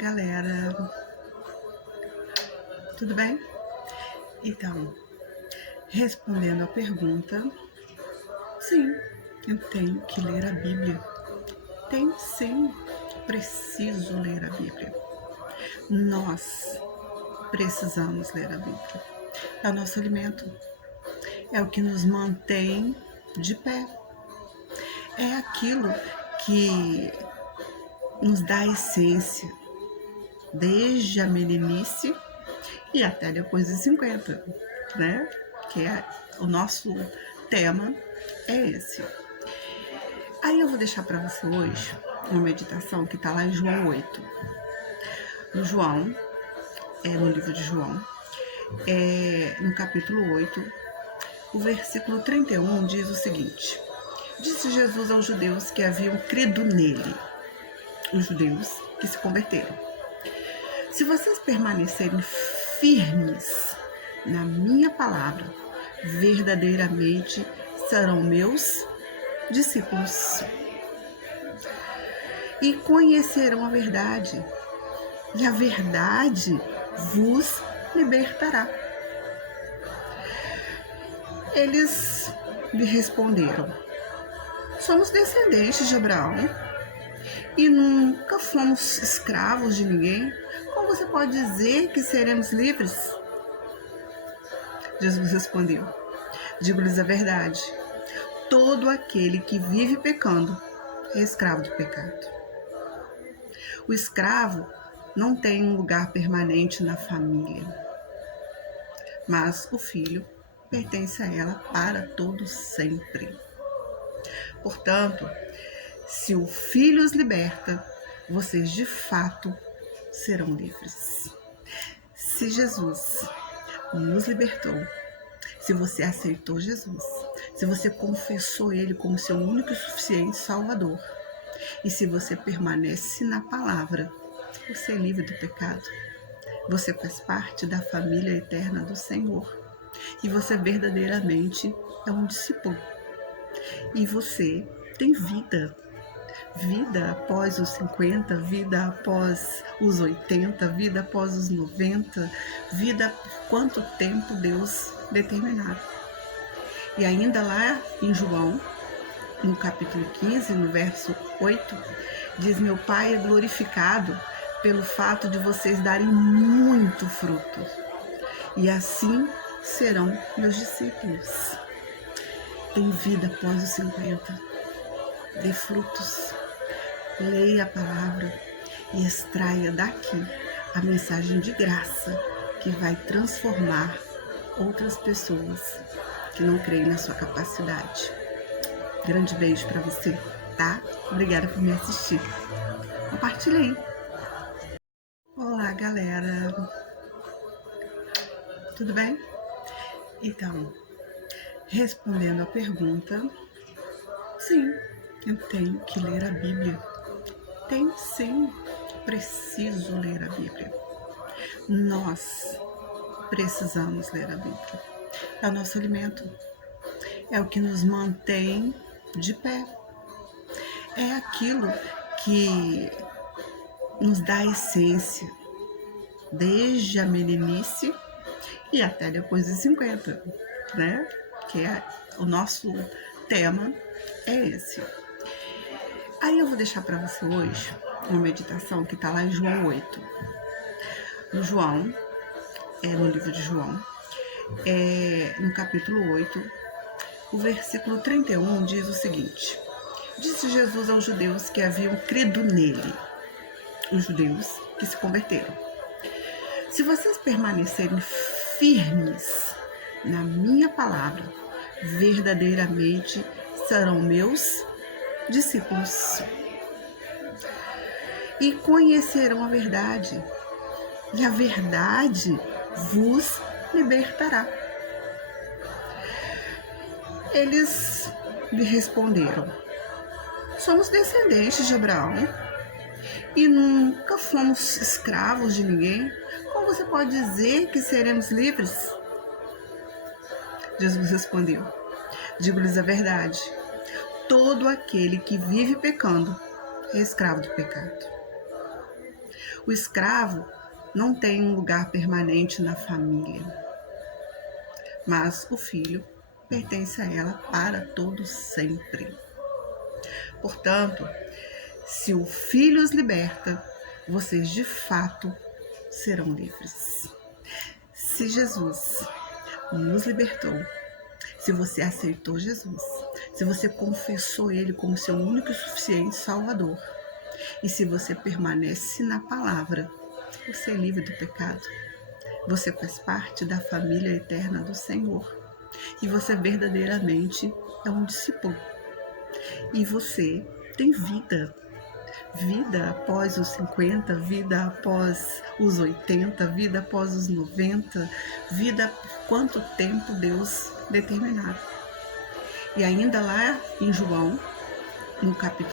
galera, tudo bem? Então, respondendo a pergunta, sim, eu tenho que ler a Bíblia. Tem sim, preciso ler a Bíblia. Nós precisamos ler a Bíblia. É o nosso alimento, é o que nos mantém de pé. É aquilo que nos dá a essência, desde a meninice e até depois dos 50, né? Que é o nosso tema é esse. Aí eu vou deixar para você hoje uma meditação que está lá em João 8. No João, no livro de João, no capítulo 8, o versículo 31 diz o seguinte: disse Jesus aos judeus que haviam crido nele, os judeus que se converteram: se vocês permanecerem firmes na minha palavra, verdadeiramente serão meus discípulos e conhecerão a verdade, e a verdade vos libertará. Eles lhe responderam: somos descendentes de Abraão e nunca fomos escravos de ninguém. Como você pode dizer que seremos livres? Jesus respondeu: digo-lhes a verdade, todo aquele que vive pecando é escravo do pecado. O escravo não tem um lugar permanente na família, mas o filho pertence a ela para todo sempre. Portanto, se o filho os liberta, vocês de fato serão livres. Se Jesus nos libertou, se você aceitou Jesus, se você confessou Ele como seu único e suficiente Salvador, e se você permanece na palavra, você é livre do pecado. Você faz parte da família eterna do Senhor. E você verdadeiramente é um discípulo. E você tem vida. Vida após os 50, vida após os 80, vida após os 90, vida por quanto tempo Deus determinar. E ainda lá em João, no capítulo 15, no verso 8, diz: meu Pai é glorificado pelo fato de vocês darem muito fruto, e assim serão meus discípulos. Tem vida após os 50, dê frutos, leia a palavra e extraia daqui a mensagem de graça que vai transformar outras pessoas que não creem na sua capacidade. Grande beijo para você, tá? Obrigada por me assistir. Compartilha aí. Olá, galera. Tudo bem? Então, respondendo a pergunta, sim, eu tenho que ler a Bíblia. Tem sim, preciso ler a Bíblia. Nós precisamos ler a Bíblia. É o nosso alimento, é o que nos mantém de pé. É aquilo que nos dá a essência, desde a meninice e até depois dos 50, né? Que é o nosso tema é esse. Aí eu vou deixar para você hoje uma meditação que está lá em João 8. No João, no livro de João, no capítulo 8, o versículo 31 diz o seguinte: disse Jesus aos judeus que haviam crido nele, os judeus que se converteram: se vocês permanecerem firmes na minha palavra, verdadeiramente serão meus discípulos e conhecerão a verdade, e a verdade vos libertará. Eles lhe responderam: somos descendentes de Abraão e nunca fomos escravos de ninguém. Como você pode dizer que seremos livres? Jesus respondeu: digo-lhes a verdade, todo aquele que vive pecando é escravo do pecado. O escravo não tem um lugar permanente na família, mas o filho pertence a ela para todo sempre. Portanto, se o Filho os liberta, vocês de fato serão livres. Se Jesus nos libertou, se você aceitou Jesus, se você confessou Ele como seu único e suficiente Salvador, e se você permanece na palavra, você é livre do pecado. Você faz parte da família eterna do Senhor. E você verdadeiramente é um discípulo. E você tem vida. Vida após os 50, vida após os 80, vida após os 90, vida por quanto tempo Deus determinar. E ainda lá em João, no capítulo